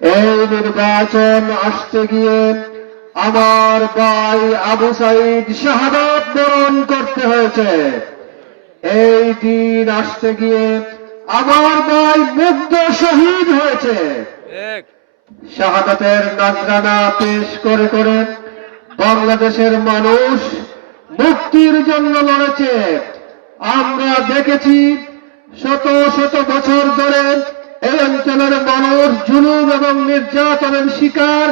এই নির্বাচন আসতে গিয়ে আমার ভাই আবু সাইদ শাহাদাত বরণ করতে হয়েছে। এই দিন আসতে গিয়ে আমার ভাই মুগ্ধ শহীদ হয়েছে। শাহাদাতের নজরানা পেশ করে করে বাংলাদেশের মানুষ মুক্তির জন্য লড়েছে। আমরা দেখেছি শত শত বছর ধরে এই অঞ্চলের মানুষ জুলুম এবং নির্যাতনের শিকার।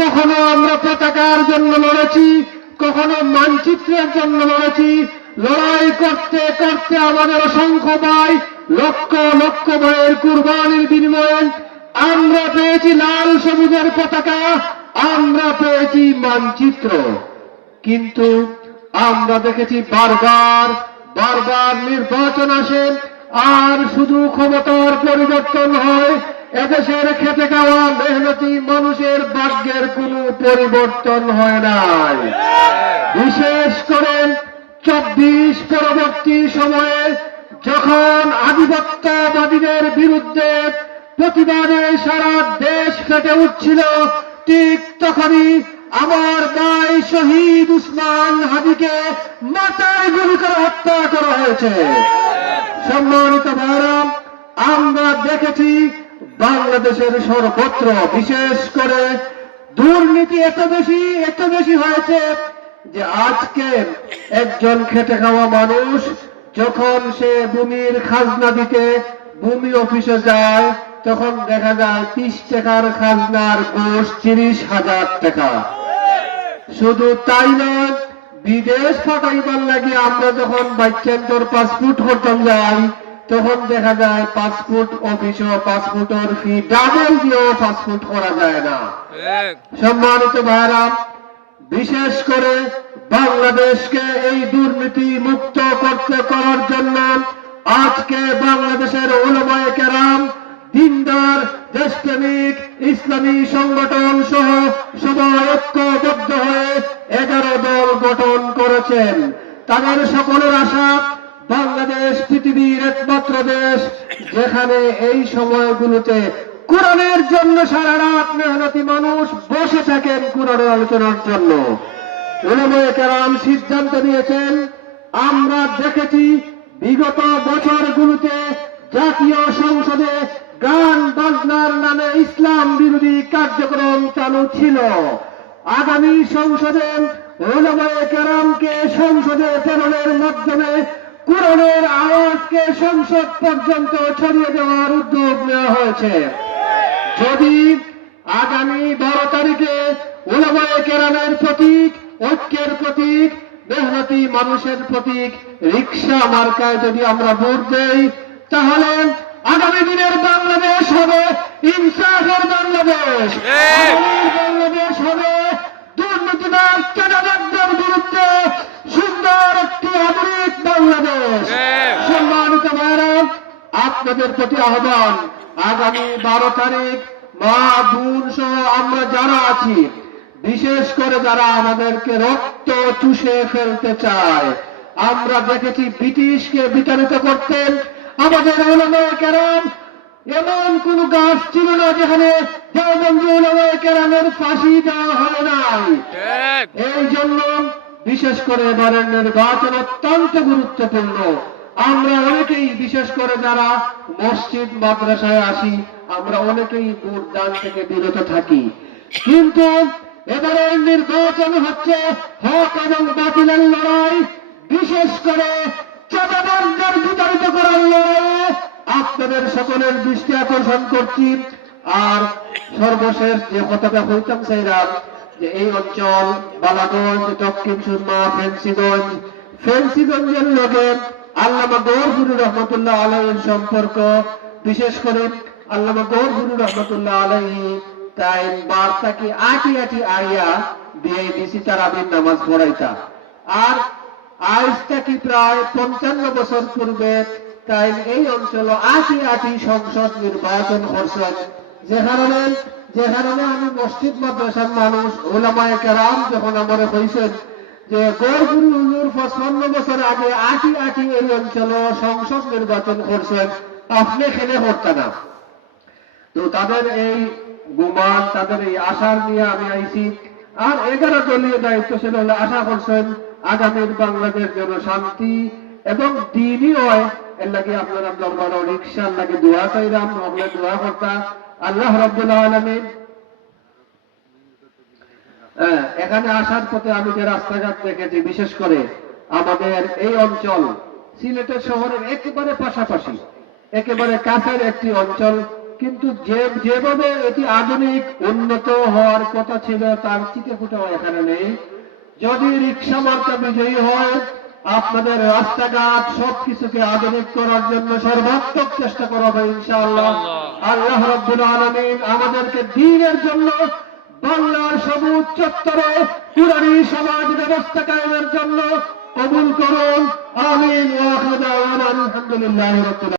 কখনো আমরা পতাকার জন্য লড়েছি, কখনো মানচিত্রের জন্য লড়েছি। লড়াই করতে করতে আমাদের অসংখ্য ভাই লক্ষ লক্ষ ভাইয়ের কুরবানির বিনিময়ে আমরা পেয়েছি লাল সবুজের পতাকা, আমরা পেয়েছি মানচিত্র। কিন্তু আমরা দেখেছি বারবার বারবার নির্বাচন আসে আর শুধু ক্ষমতার পরিবর্তন হয়, এদেশের খেটে খাওয়া মেহনতি মানুষের ভাগ্যের কোনো পরিবর্তন হয় নাই। বিশেষ করে 24 পরবর্তী সময়ে যখন আধিপত্যবাদীদের বিরুদ্ধে প্রতিবাদে সারা দেশ ফেটে উঠছিল, ঠিক তখনই আমার ভাই শহীদ উসমান হাদিকে মাথায় গুলি করে হত্যা করা হয়েছে। সম্মানিত ভাইরা, আমরা দেখেছি বাংলাদেশের সর্বত্র বিশেষ করে দুর্নীতি এত বেশি হয়েছে যে আজকে একজন খেটে খাওয়া মানুষ যখন সে ভূমির খাজনা দিতে ভূমি অফিসে যায়, তখন দেখা যায় 30 টাকার খাজনার ঘোষ 30,000 টাকা। শুধু তাই নয়, বিদেশ পাঠাইবার লাগে আমরা যখন বাচ্চান্তর পাসপোর্ট করতাম যাই, তখন দেখা যায় পাসপোর্ট অফিসও পাসপোর্টের ফি ডাবল দিয়েও পাসপোর্ট করা যায় না। সম্মানিত ভাইরা, বিশেষ করে বাংলাদেশকে এই দুর্নীতি মুক্ত করার জন্য আজকে বাংলাদেশের উলামায়ে কেরাম, দিনদার, দেশপ্রেমিক ইসলামী সংগঠন সহ সবাই ঐক্যবদ্ধ হয়ে 11 দল গঠন করেছেন। তাদের সকলের আশা বাংলাদেশ পৃথিবীর একমাত্র দেশ যেখানে এই সময়গুলোতে কোরআনের জন্য সারা রাত মেহনতি মানুষ বসে থাকেন কোরআনের আলোচনার জন্য। উলামায়ে কেরাম সিদ্ধান্ত নিয়েছেন, আমরা দেখেছি বিগত বছরগুলোতে জাতীয় সংসদে গান বাজনার নামে ইসলাম বিরোধী কার্যক্রম চালু ছিল। আগামী সংসদে উলামায়ে কেরামকে সংসদে প্রেরণের মাধ্যমে কোরআনের আওয়াজকে সংসদ পর্যন্ত ছড়িয়ে দেওয়ার উদ্যোগ নেওয়া হয়েছে। যদি আগামী 12 তারিখে উলামায়ে কেরামের প্রতীক, ঐক্যের প্রতীক, মেহনতি মানুষের প্রতীক রিকশা মার্কায় যদি আমরা ভোট দেই, তাহলে আগামী দিনের বাংলাদেশ হবে ইনসাফের বাংলাদেশ। বাংলাদেশ হবে দুর্নীতিবাদ চাঁদাবাজদের বিরুদ্ধে সুন্দর একটি আধুনিক বাংলাদেশ। সম্মানিত ভাইরা, আপনাদের প্রতি আহ্বান, আগামী 12 তারিখ মা বোন সহ আমরা যারা আছি, বিশেষ করে যারা আমাদেরকে রক্ত চুষে ফেলতে চায়, আমরা দেখেছি ব্রিটিশকে বিতাড়িত করতেন আমাদের উলামায়ে কেরাম। এমন কোন গাছ ছিল না যেখানে দেওবন্দি উলামায়ে কেরামের ফাঁসি দেওয়া হয় নাই। এই জন্য বিশেষ করে এবারের নির্বাচন অত্যন্ত গুরুত্বপূর্ণ। আমরা অনেকেই, বিশেষ করে যারা মসজিদ মাদ্রাসায় আসি, আমরা অনেকেই ভোট দান থেকে বিরত থাকি। কিন্তু এবারের নির্বাচন হচ্ছে হক এবং বাতিলের লড়াই, বিশেষ করে চাঁদাবাজদের বিতাড়িত করার লড়াইয়ে আপনাদের সকলের দৃষ্টি আকর্ষণ করছি। আর সর্বশেষ যে কথাটা বলতাম চাইলাম, যে এই অঞ্চল বালাগঞ্জ, দক্ষিণ সুরমা, ফেন্সিগঞ্জের লগে আল্লামা গৌহরপুরি রহমতুল্লাহ আলাইহির সম্পর্ক, বিশেষ করে আল্লামা গৌহরপুরি রহমতুল্লাহ আলাইহি তাই বার্তাকে আটি আইয়া দিয়ে দিছি তারাবির নামাজ পড়াইতা। আর আজ থেকে প্রায় 55 বছর পূর্বে তাই এই অঞ্চল আটি সংসদ নির্বাচন করছেন। যে কারণে আমি মসজিদ মাদ্রাসার মানুষ, উলামায়ে কেরাম যখন আমার হয়েছেন যে গৌরপুরি হুজুর 55 বছর আগে আটি এই অঞ্চল সংসদ নির্বাচন করছেন, আপনি এখানে হত্যা না। তো তাদের এই গুমান, তাদের এই আশার নিয়ে আমি আইছি। আর 11 দলীয় দায়িত্বশীল হলে আশা করছেন আগামীর বাংলাদেশ যেন শান্তি এবং দিনই হয়। এর লাগে আপনারা দরবার রিক্সার লাগে দোয়া চাইলাম, আমরা দোয়া করতাম আল্লাহ রাব্বুল আলামিন। এখানে আসার পথে আমি যে রাস্তাঘাট দেখেছি, বিশেষ করে আমাদের এই অঞ্চল সিলেটের শহরের একেবারে পাশাপাশি, একেবারে কাছের একটি অঞ্চল, কিন্তু যেভাবে এটি আধুনিক উন্নত হওয়ার কথা ছিল তার চিঠে ফুটেও এখানে নেই। যদি রিক্সা মার্কা বিজয়ী হয়, আপনাদের রাস্তাঘাট সবকিছুকে আধুনিক করার জন্য সর্বাত্মক চেষ্টা করা হবে ইনশাআল্লাহ। আল্লাহ রাব্বুল আলামিন আমাদেরকে দ্বীনের জন্য বাংলার সবুজ চত্বরে কুরানি সমাজ ব্যবস্থা কায়েমের জন্য কবুল করুন। আমিন ওয়া আখিরু দাওয়ানা আলহামদুলিল্লাহি রাব্বিল